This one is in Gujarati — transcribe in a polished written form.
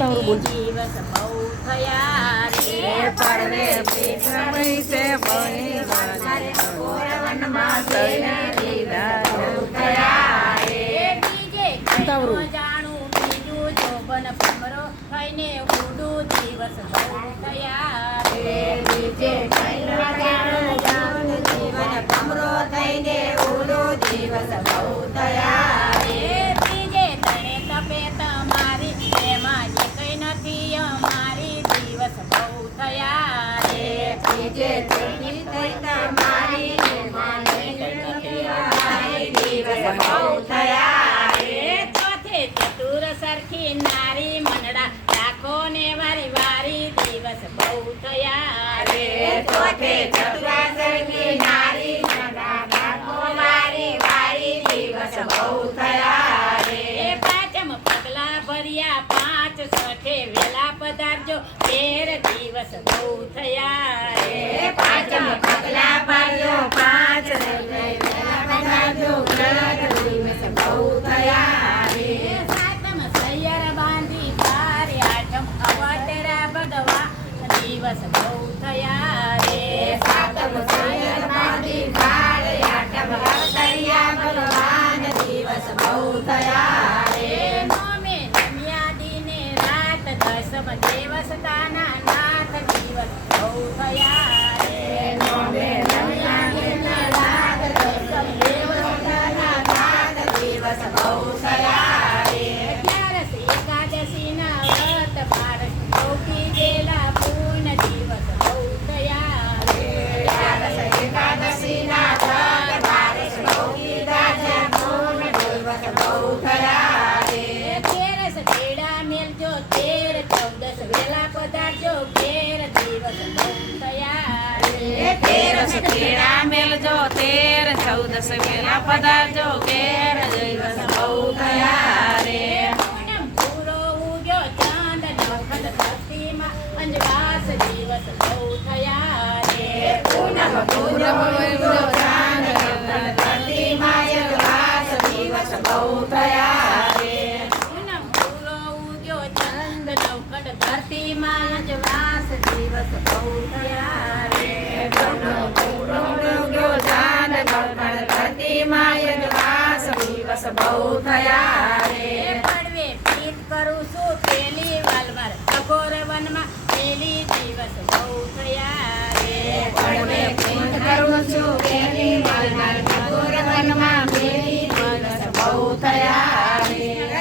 ઉતાવળું બોલજો. દિવસ બહુ થયા રે પડવે પીઠમણી છે બની તારે ઘોર વનમાં થઈને લીલા બહુ થયા રે બીજે ઉતાવળું. કઈનો જાણું બીજું જોબન ભમરો થઈને ઉડું દિવસ બહુ થયા રે બીજે કઈનો જાણું જીવન ભમરો થઈને ઉડું દિવસ બહુ થયા રે બીજે તણે તપે તમારી એમાં જે કઈ નથી અમારી દિવસ બહુ થયા રે બીજે તેની થઈ તમારી માને નથી અમારી દિવસ બહુ થયા રે ચોથે ચતુર સરખી નારી મનડા રાખો ને વારી વારી દિવસ બહુ થયા રે ચોથે ચતુરાસરની નારી નડા રાખો વારી વારી દિવસ બહુ થયા રે પાંચમ પગલા ભર્યા પાંચ છઠે વેલા પધારજો તેર દિવસ બહુ થયા રે પાંચમ પગલા ભર્યો પાંચ વેલા પધારજો તેર દિવસ બહુ થયા રે સાતમ સૈયર બાંધી ચાર આઠમ અવતરા ભગવા દિવસ બહુ થયા રે સાતમ સૈયર બાંધી બાર આઠમ અવતર્યા ભગવાન દિવસ બહુ થયા રે નોમે નમ્યા દિને રાત દસમ દેવસ્તાના નાથ દિવસ બહુ થયા રે નોમે નમ્યા દિને રાત દસમ દેવસ્તાના નાથ દિવસ બહુ થયા રે અગિયારસ એકાદશીના વ્રત પારસ ચોથી વેલા પૂર્ણ દિવસ બહુ થયા રે અગિયારસ એકાદશીના વ્રત બારસ ભોગીદા છે પૂર્ણ દિવસ બહુ થયા રે તેરસ તેડા મેલજો તેર ચૌદસ વેલા પધારજો તેર દિવસ બહુ થયા રે તેરસ કેળા મેલજો તેર ચૌદસ વેલા પધારજો તેર દિવસ બહુ થયા રે પૂનમ પૂરો ઉગ્યો ચાંદ નવખંડ ધરતીમાં અંજવાસ દિવસ બહુ થયા રે પૂનમ પૂર્વ ઉગ્યો ચાંદ ધરતીમાં યજવાસ દિવસ બહુ થયા રે પૂનમ પૂરો ઉગ્યો ચાંદ નવખંડ ધરતીમાં અંજવાસ દિવસ બહુ થયા રે પૂનમ પૂર્વ ઉગ્યો ચાંદ ધરતીમાં યજવાસ દિવસ બહુ થયા રે પડવે પીત કરું છું પેલી વાલવાર અઘોર વનમાં પેલી દિવસ બહુ થયા રે પડવે પ્રીત કરું છું પેલી વાલવાર ઠાકોર વનમાં પેલી દિવસ બહુ થયા રે